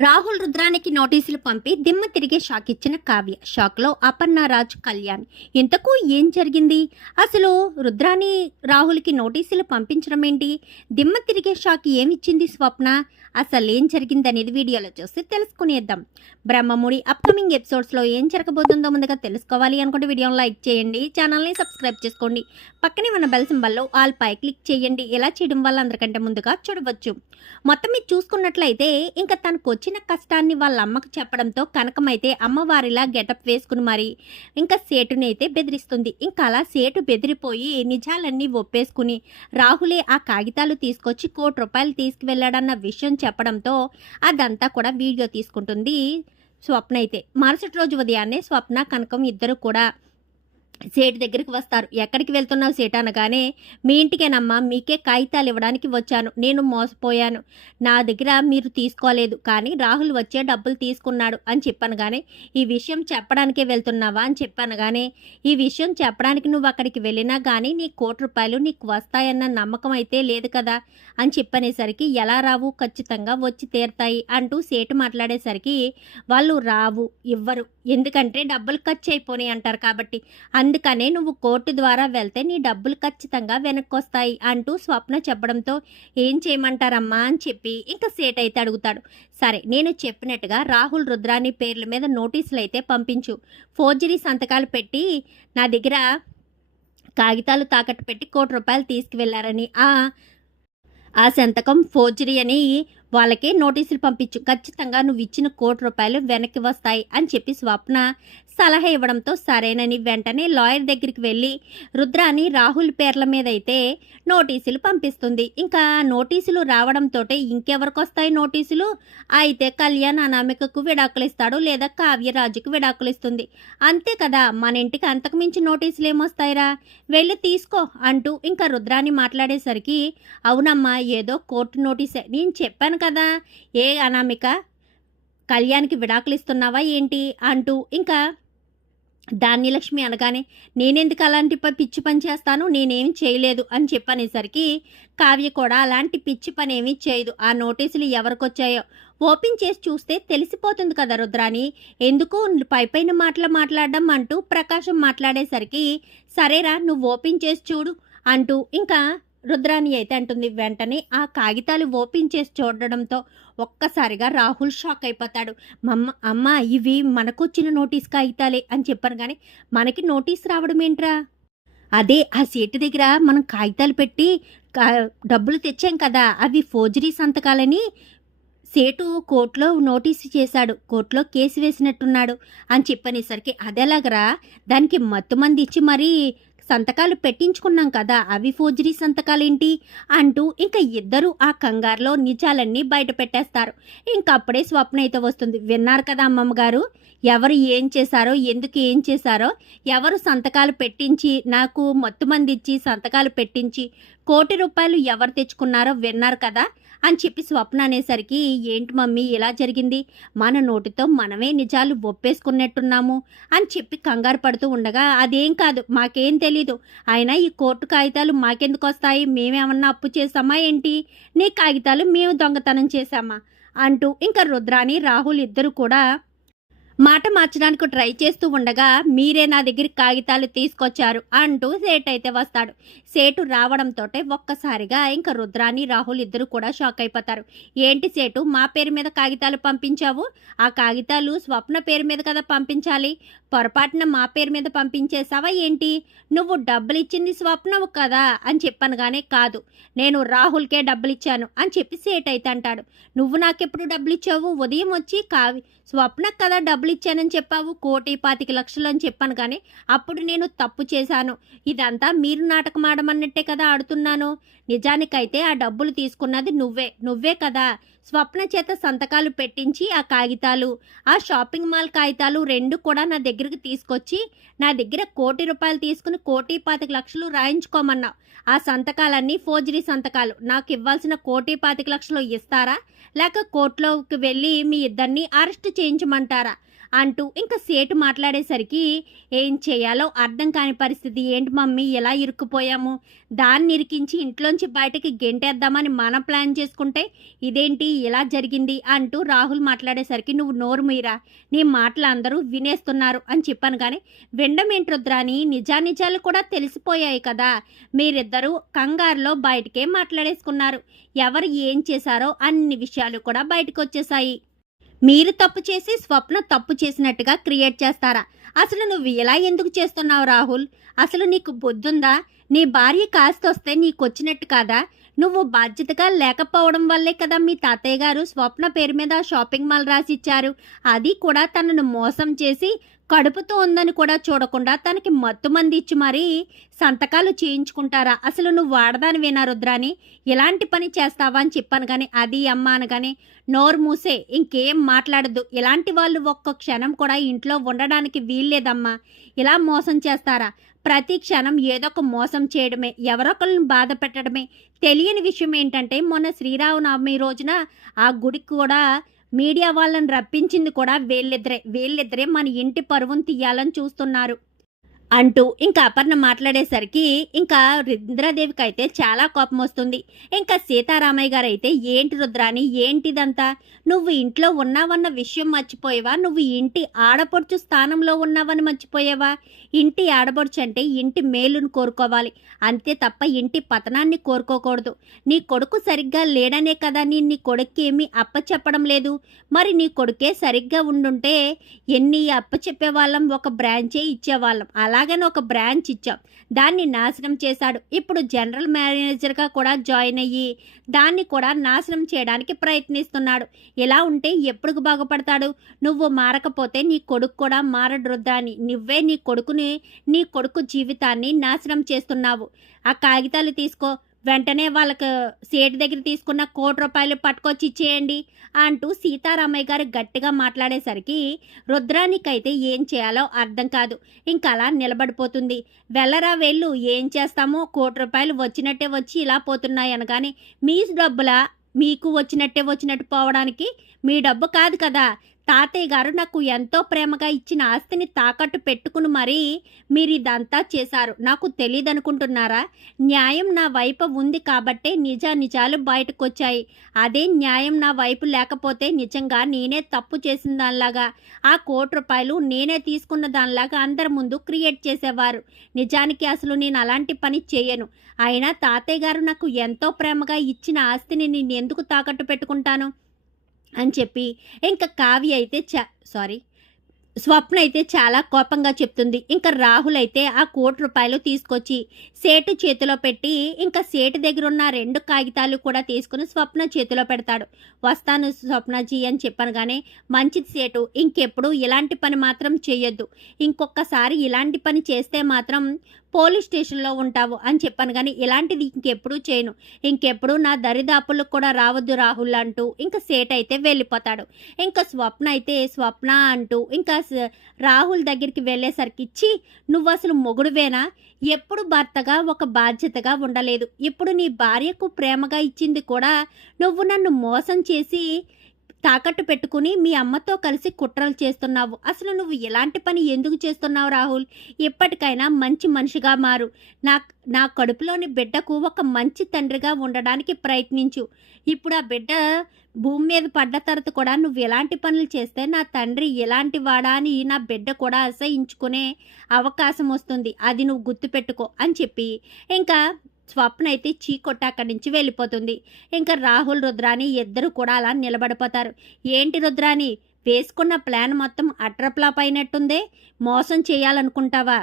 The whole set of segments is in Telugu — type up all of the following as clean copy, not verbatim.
రాహుల్ రుద్రానికి నోటీసులు పంపి దిమ్మ తిరిగే షాక్ ఇచ్చిన కావ్య. షాక్లో అపర్ణ రాజ్, కళ్యాణ్. ఇంతకు ఏం జరిగింది? అసలు రుద్రాని రాహుల్కి నోటీసులు పంపించడం ఏంటి? దిమ్మ తిరిగే షాక్ ఏమిచ్చింది స్వప్న? అసలు ఏం జరిగింది అనేది వీడియోలో చూసి తెలుసుకునేద్దాం. బ్రహ్మముడి అప్కమింగ్ ఎపిసోడ్స్లో ఏం జరగబోతుందో ముందుగా తెలుసుకోవాలి అనుకుంటే వీడియోని లైక్ చేయండి, ఛానల్ని సబ్స్క్రైబ్ చేసుకోండి, పక్కనే ఉన్న బెల్ సింబల్లో ఆల్ పై క్లిక్ చేయండి. ఇలా చేయడం వల్ల అందరికంటే ముందుగా చూడవచ్చు. మొత్తం మీరు చూసుకున్నట్లయితే ఇంకా తనకు వచ్చిన కష్టాన్ని వాళ్ళ అమ్మకు చెప్పడంతో కనకమైతే అమ్మవారిలా గెటప్ వేసుకుని మరి ఇంకా సేటుని అయితే బెదిరిస్తుంది. ఇంకా అలా సేటు బెదిరిపోయి నిజాలన్నీ ఒప్పేసుకుని రాహులే ఆ కాగితాలు తీసుకొచ్చి ₹1,00,00,000 తీసుకువెళ్ళాడన్న విషయం చెప్పడంతో అదంతా కూడా వీడియో తీసుకుంటుంది స్వప్న. అయితే మరుసటి రోజు ఉదయాన్నే స్వప్న, కనకం ఇద్దరు కూడా సేటు దగ్గరికి వస్తారు. ఎక్కడికి వెళ్తున్నావు సేటు అనగానే, మీ ఇంటికేనమ్మా, మీకే కాగితాలు ఇవ్వడానికి వచ్చాను. నేను మోసపోయాను, నా దగ్గర మీరు తీసుకోలేదు, కానీ రాహుల్ వచ్చే డబ్బులు తీసుకున్నాడు అని చెప్పనగానే, ఈ విషయం చెప్పడానికే వెళ్తున్నావా అని చెప్పనగానే, ఈ విషయం చెప్పడానికి నువ్వు అక్కడికి వెళ్ళినా కానీ నీ ₹1,00,00,000 నీకు వస్తాయన్న నమ్మకం అయితే లేదు కదా అని చెప్పనేసరికి, ఎలా రావు, ఖచ్చితంగా వచ్చి తీరుతాయి అంటూ సేటు మాట్లాడేసరికి, వాళ్ళు రావు, ఇవ్వరు, ఎందుకంటే డబ్బులు ఖర్చు అయిపోయినాయి అంటారు కాబట్టి, అందుకనే నువ్వు కోర్టు ద్వారా వెళ్తే నీ డబ్బులు ఖచ్చితంగా వెనక్కొస్తాయి అంటూ స్వప్న చెప్పడంతో, ఏం చేయమంటారమ్మా అని చెప్పి ఇంకా సేట్ అయితే అడుగుతాడు. సరే, నేను చెప్పినట్టుగా రాహుల్, రుద్రాని పేర్ల మీద నోటీసులు అయితే పంపించు. ఫోర్జరీ సంతకాలు పెట్టి నా దగ్గర కాగితాలు తాకట్టు పెట్టి ₹1,00,00,000 తీసుకువెళ్లారని, ఆ సంతకం ఫోర్జరీ అని వాళ్ళకే నోటీసులు పంపించు. ఖచ్చితంగా నువ్వు ఇచ్చిన ₹1,00,00,000 వెనక్కి వస్తాయి అని చెప్పి స్వప్న సలహా ఇవ్వడంతో సరేనని వెంటనే లాయర్ దగ్గరికి వెళ్ళి రుద్రాని రాహుల్ పేర్ల మీద అయితే నోటీసులు పంపిస్తుంది. ఇంకా నోటీసులు రావడంతో ఇంకెవరికి వస్తాయి నోటీసులు? అయితే కళ్యాణ్ అనామికకు విడాకులు ఇస్తాడు, లేదా కావ్యరాజుకు విడాకులు ఇస్తుంది. అంతే కదా, మన ఇంటికి అంతకుమించి నోటీసులు ఏమొస్తాయిరా, వెళ్ళి తీసుకో అంటూ ఇంకా రుద్రాని మాట్లాడేసరికి, అవునమ్మా, ఏదో కోర్టు నోటీసే, నేను చెప్పాను కదా, ఏ అనామిక, కళ్యాణ్కి విడాకులు ఇస్తున్నావా ఏంటి అంటూ ఇంకా ధాన్యలక్ష్మి అనగానే, నేనెందుకు అలాంటి పిచ్చి పని చేస్తాను, నేనేం చేయలేదు అని చెప్పనేసరికి, కావ్య కూడా అలాంటి పిచ్చి పని ఏమీ చేయదు, ఆ నోటీసులు ఎవరికొచ్చాయో ఓపెన్ చేసి చూస్తే తెలిసిపోతుంది కదా రుద్రాని, ఎందుకు పైపైన మాటలు మాట్లాడడం అంటూ ప్రకాశం మాట్లాడేసరికి, సరేరా నువ్వు ఓపెన్ చేసి చూడు అంటూ ఇంకా రుద్రాని అయితే అంటుంది. వెంటనే ఆ కాగితాలు ఓపెన్ చేసి చూడడంతో ఒక్కసారిగా రాహుల్ షాక్ అయిపోతాడు. అమ్మ, ఇవి మనకొచ్చిన నోటీస్ కాగితాలే అని చెప్పాను, కానీ మనకి నోటీస్ రావడం ఏంట్రా? అదే ఆ సీటు దగ్గర మనం కాగితాలు పెట్టి డబ్బులు తెచ్చాం కదా, అవి ఫోర్జరీ సంతకాలని సేటు కోర్టులో నోటీసు చేశాడు, కోర్టులో కేసు వేసినట్టున్నాడు అని చెప్పనేసరికి, అదెలాగరా, దానికి మత్తుమంది ఇచ్చి మరీ సంతకాలు పెట్టించుకున్నాం కదా, అవి ఫోర్జరీ సంతకాలేంటి అంటూ ఇంకా ఇద్దరు ఆ కంగారులో నిజాలన్నీ బయట పెట్టేస్తారు. ఇంకప్పుడే స్వప్న అయితే వస్తుంది. విన్నారు కదా అమ్మమ్మ గారు, ఎవరు ఏం చేశారో, ఎందుకు ఏం చేశారో, ఎవరు సంతకాలు పెట్టించి నాకు మత్తుమంది ఇచ్చి సంతకాలు పెట్టించి ₹1,00,00,000 ఎవరు తెచ్చుకున్నారో విన్నారు కదా అని చెప్పి స్వప్న అనేసరికి, ఏంటి మమ్మీ ఇలా జరిగింది, మన నోటితో మనమే నిజాలు ఒప్పేసుకున్నట్టున్నాము అని చెప్పి కంగారు పడుతూ ఉండగా, అదేం కాదు, మాకేం తెలీదు, అయినా ఈ కోర్టు కాగితాలు మాకెందుకు వస్తాయి, మేమేమన్నా అప్పు చేసామా ఏంటి, నీ కాగితాలు మేము దొంగతనం చేశామా అంటూ ఇంకా రుద్రాని, రాహుల్ ఇద్దరు కూడా మాట మార్చడానికి ట్రై చేస్తూ ఉండగా, మీరే నా దగ్గర కాగితాలు తీసుకొచ్చారు అంటూ సేటు అయితే వస్తాడు. సేటు రావడంతో ఒక్కసారిగా ఇంకా రుద్రాని, రాహుల్ ఇద్దరు కూడా షాక్ అయిపోతారు. ఏంటి సేటు, మా పేరు మీద కాగితాలు పంపించావు, ఆ కాగితాలు స్వప్న పేరు మీద కదా పంపించాలి, పొరపాటున మా పేరు మీద పంపించేసావా ఏంటి, నువ్వు డబ్బులు ఇచ్చింది స్వప్నవు కదా అని చెప్పనగానే, కాదు, నేను రాహుల్కే డబ్బులు ఇచ్చాను అని చెప్పి సేటు అయితే అంటాడు. నువ్వు నాకెప్పుడు డబ్బులు ఇచ్చావు, ఉదయం వచ్చి స్వప్నకు కదా డబ్బులు ఇచ్చానని చెప్పావు, ₹1,25,00,000 అని చెప్పాను, కానీ అప్పుడు నేను తప్పు చేశాను, ఇదంతా మీరు నాటకం ఆడమన్నట్టే కదా ఆడుతున్నాను, నిజానికైతే ఆ డబ్బులు తీసుకున్నది నువ్వే కదా, స్వప్న చేత సంతకాలు పెట్టించి ఆ కాగితాలు, ఆ షాపింగ్ మాల్ కాగితాలు రెండు కూడా నా దగ్గరికి తీసుకొచ్చి నా దగ్గర ₹1,00,00,000 తీసుకుని ₹1,25,00,000 రాయించుకోమన్నావు, ఆ సంతకాలన్నీ ఫోర్జరీ సంతకాలు, నాకు ఇవ్వాల్సిన ₹1,25,00,000 ఇస్తారా, లేక కోర్టులోకి వెళ్ళి మీ ఇద్దరిని అరెస్ట్ చేయించమంటారా అంటూ ఇంకా సేటు మాట్లాడేసరికి ఏం చేయాలో అర్థం కాని పరిస్థితి. ఏంటి మమ్మీ ఎలా ఇరుక్కుపోయాము, దాన్ని ఇరికించి ఇంట్లోంచి బయటకి గెంటేద్దామని మనం ప్లాన్ చేసుకుంటే ఇదేంటి ఇలా జరిగింది అంటూ రాహుల్ మాట్లాడేసరికి నువ్వు నోరు మీరా, నీ మాటలు అందరూ వినేస్తున్నారు అని చెప్పాను. కానీ వినడం ఏంటి రుద్రాని, నిజానిజాలు కూడా తెలిసిపోయాయి కదా, మీరిద్దరూ కంగారులో బయటకే మాట్లాడేసుకున్నారు. ఎవరు ఏం చేశారో అన్ని విషయాలు కూడా బయటకు వచ్చేసాయి. మీరు తప్పు చేసి స్వప్న తప్పు చేసినట్టుగా క్రియేట్ చేస్తారా? అసలు నువ్వు ఇలా ఎందుకు చేస్తున్నావు రాహుల్? అసలు నీకు బుద్ధుందా? నీ భార్య కాస్తొస్తే నీకొచ్చినట్టు కాదా? నువ్వు బాధ్యతగా లేకపోవడం వల్లే కదా మీ తాతయ్య గారు స్వప్న పేరు మీద షాపింగ్ మాల్ రాసిచ్చారు. అది కూడా తనను మోసం చేసి కడుపుతో ఉందని కూడా చూడకుండా తనకి మత్తు మంది ఇచ్చి మరీ సంతకాలు చేయించుకుంటారా? అసలు నువ్వు వాడదానివేనా రుద్రాని? ఇలాంటి పని చేస్తావా అని చెప్పాను. కానీ అది అమ్మ అనగానే నోరు మూసే, ఇంకేం మాట్లాడద్దు. ఇలాంటి వాళ్ళు ఒక్క క్షణం కూడా ఇంట్లో ఉండడానికి వీల్లేదమ్మా. ఇలా మోసం చేస్తారా? ప్రతి క్షణం ఏదో ఒక మోసం చేయడమే, ఎవరొకరిని బాధ పెట్టడమే. తెలియని విషయం ఏంటంటే మొన్న శ్రీరామనవమి రోజున ఆ గుడికి కూడా మీడియా వాళ్ళని రప్పించింది కూడా వీళ్ళిద్దరే మన ఇంటి పరువును తీయాలని చూస్తున్నారు అంటూ ఇంకా అపర్ణ మాట్లాడేసరికి ఇంకా రుద్రాదేవికి అయితే చాలా కోపం వస్తుంది. ఇంకా సీతారామయ్య గారు అయితే ఏంటి రుద్రాని, ఏంటిదంతా? నువ్వు ఇంట్లో ఉన్నావన్న విషయం మర్చిపోయావా? నువ్వు ఇంటి ఆడపడుచు స్థానంలో ఉన్నావని మర్చిపోయావా? ఇంటి ఆడపడుచు అంటే ఇంటి మేలును కోరుకోవాలి, అంతే తప్ప ఇంటి పతనాన్ని కోరుకోకూడదు. నీ కొడుకు సరిగ్గా లేడనే కదా నీ కొడుక్కి ఏమీ అప్పచెప్పడం లేదు. మరి నీ కొడుకే సరిగ్గా ఉండుంటే ఎన్ని అప్పచెప్పేవాళ్ళం, ఒక బ్రాంచే ఇచ్చేవాళ్ళం. అలాగని ఒక బ్రాంచ్ ఇచ్చాం, దాన్ని నాశనం చేశాడు. ఇప్పుడు జనరల్ మేనేజర్గా కూడా జాయిన్ అయ్యి దాన్ని కూడా నాశనం చేయడానికి ప్రయత్నిస్తున్నాడు. ఇలా ఉంటే ఎప్పుడు బాగుపడతాడు? నువ్వు మారకపోతే నీ కొడుకు కూడా మారడు రుద్రాని. నువ్వే నీ కొడుకు జీవితాన్ని నాశనం చేస్తున్నావు. ఆ కాగితాలు తీసుకో, వెంటనే వాళ్ళకు సేటు దగ్గర తీసుకున్న ₹1,00,00,000 పట్టుకొచ్చి ఇచ్చేయండి అంటూ సీతారామయ్య గారు గట్టిగా మాట్లాడేసరికి రుద్రానికైతే ఏం చేయాలో అర్థం కాదు. ఇంకా అలా నిలబడిపోతుంది. వెళ్ళరా వెళ్ళు, ఏం చేస్తామో, ₹1,00,00,000 వచ్చినట్టే వచ్చి ఇలా పోతున్నాయి అనగానే మీ డబ్బులా? మీకు వచ్చినట్టు పోవడానికి మీ డబ్బు కాదు కదా. తాతయ్య గారు నాకు ఎంతో ప్రేమగా ఇచ్చిన ఆస్తిని తాకట్టు పెట్టుకుని మరీ మీరు ఇదంతా చేశారు. నాకు తెలియదనుకుంటున్నారా? న్యాయం నా వైపు ఉంది కాబట్టే నిజాలు బయటకు వచ్చాయి. అదే న్యాయం నా వైపు లేకపోతే నిజంగా నేనే తప్పు చేసిన దానిలాగా, ఆ ₹1,00,00,000 నేనే తీసుకున్న దానిలాగా అందరి ముందు క్రియేట్ చేసేవారు. నిజానికి అసలు నేను అలాంటి పని చేయను. అయినా తాతయ్య గారు నాకు ఎంతో ప్రేమగా ఇచ్చిన ఆస్తిని నేను ఎందుకు తాకట్టు పెట్టుకుంటాను అని చెప్పి ఇంకా కావ్య అయితే స్వప్న అయితే చాలా కోపంగా చెప్తుంది. ఇంకా రాహుల్ అయితే ఆ ₹1,00,00,000 తీసుకొచ్చి సేటు చేతిలో పెట్టి ఇంకా సేటు దగ్గర ఉన్న 2 కాగితాలు కూడా తీసుకుని స్వప్న చేతిలో పెడతాడు. వస్తాను స్వప్నజీ అని చెప్పాను. కానీ మంచిది సేటు, ఇంకెప్పుడు ఇలాంటి పని మాత్రం చేయొద్దు. ఇంకొకసారి ఇలాంటి పని చేస్తే మాత్రం పోలీస్ స్టేషన్లో ఉంటావు అని చెప్పాను. కానీ ఇలాంటిది ఇంకెప్పుడు చేయను, ఇంకెప్పుడు నా దరిదాపులకు కూడా రావద్దు రాహుల్ అంటూ ఇంకా సేట్ అయితే వెళ్ళిపోతాడు. ఇంకా స్వప్న అయితే స్వప్న అంటూ ఇంకా రాహుల్ దగ్గరికి వెళ్ళేసరికి ఇచ్చి, నువ్వు అసలు మొగుడువేనా? ఎప్పుడు భర్తగా ఒక బాధ్యతగా ఉండలేదు. ఇప్పుడు నీ భార్యకు ప్రేమగా ఇచ్చింది కూడా నువ్వు నన్ను మోసం చేసి తాకట్టు పెట్టుకుని మీ అమ్మతో కలిసి కుట్రలు చేస్తున్నావు. అసలు నువ్వు ఎలాంటి పని ఎందుకు చేస్తున్నావు రాహుల్? ఎప్పటికైనా మంచి మనిషిగా మారు. నా కడుపులోని బిడ్డకు ఒక మంచి తండ్రిగా ఉండడానికి ప్రయత్నించు. ఇప్పుడు ఆ బిడ్డ భూమి మీద పడ్డ తర్వాత కూడా నువ్వు ఎలాంటి పనులు చేస్తే నా తండ్రి ఎలాంటి వాడా అని నా బిడ్డ కూడా అసహించుకునే అవకాశం వస్తుంది. అది నువ్వు గుర్తుపెట్టుకో అని చెప్పి ఇంకా స్వప్న అయితే చీకొట్ట అక్కడి నుంచి వెళ్ళిపోతుంది. ఇంకా రాహుల్ రుద్రాని ఇద్దరు కూడా అలా నిలబడిపోతారు. ఏంటి రుద్రాని, వేసుకున్న ప్లాన్ మొత్తం అట్రప్లాప్ అయినట్టుందే. మోసం చేయాలనుకుంటావా?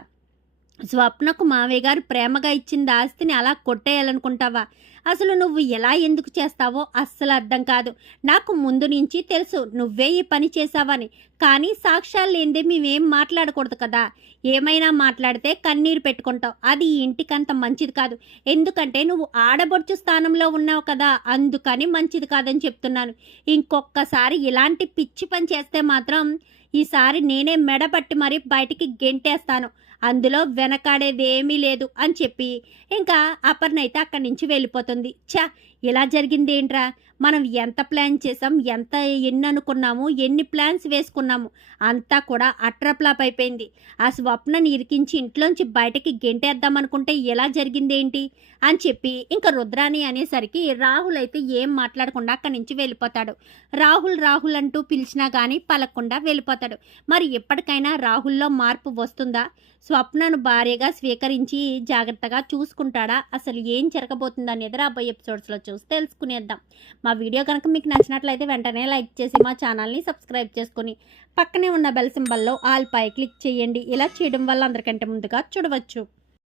స్వప్నకు మావయ్య గారు ప్రేమగా ఇచ్చిన ఆస్తిని అలా కొట్టేయాలనుకుంటావా? అసలు నువ్వు ఎలా ఎందుకు చేస్తావో అస్సలు అర్థం కాదు. నాకు ముందు నుంచి తెలుసు నువ్వే ఈ పని చేశావని. కానీ సాక్ష్యాలు లేనిదే మేమేం మాట్లాడకూడదు కదా. ఏమైనా మాట్లాడితే కన్నీరు పెట్టుకుంటావు. అది ఈ ఇంటికంత మంచిది కాదు. ఎందుకంటే నువ్వు ఆడబొడుచు స్థానంలో ఉన్నావు కదా, అందుకని మంచిది కాదని చెప్తున్నాను. ఇంకొకసారి ఇలాంటి పిచ్చి పని చేస్తే మాత్రం ఈసారి నేనే మెడపట్టి మరీ బయటికి గెంటేస్తాను. అందులో వెనకాడేదేమీ లేదు అని చెప్పి ఇంకా అపర్ణ అయితే అక్కడి నుంచి వెళ్ళిపోతుంది. ఇలా జరిగిందేంట్రా, మనం ఎంత ప్లాన్ చేసాం, ఎన్ని అనుకున్నాము, ఎన్ని ప్లాన్స్ వేసుకున్నాము, అంతా కూడా అట్రప్లాప్ అయిపోయింది. ఆ స్వప్నని ఇరికించి ఇంట్లోంచి బయటకి గెంటేద్దాం అనుకుంటే ఎలా జరిగిందేంటి అని చెప్పి ఇంకా రుద్రాని అనేసరికి రాహుల్ అయితే ఏం మాట్లాడకుండా అక్కడి నుంచి వెళ్ళిపోతాడు. రాహుల్ రాహుల్ అంటూ పిలిచినా కానీ పలకకుండా వెళ్ళిపోతాడు. మరి ఎప్పటికైనా రాహుల్లో మార్పు వస్తుందా? స్వప్నను భార్యగా స్వీకరించి జాగ్రత్తగా చూసుకుంటాడా? అసలు ఏం జరగబోతుందా అనేది రాబోయే ఎపిసోడ్స్లో చూసి తెలుసుకునేద్దాం. మా వీడియో కనుక మీకు నచ్చినట్లయితే వెంటనే లైక్ చేసి మా ఛానల్ని సబ్స్క్రైబ్ చేసుకొని పక్కనే ఉన్న బెల్ సింబల్లో ఆల్ పై క్లిక్ చేయండి. ఇలా చేయడం వల్ల అందరికంటే ముందుగా చూడవచ్చు.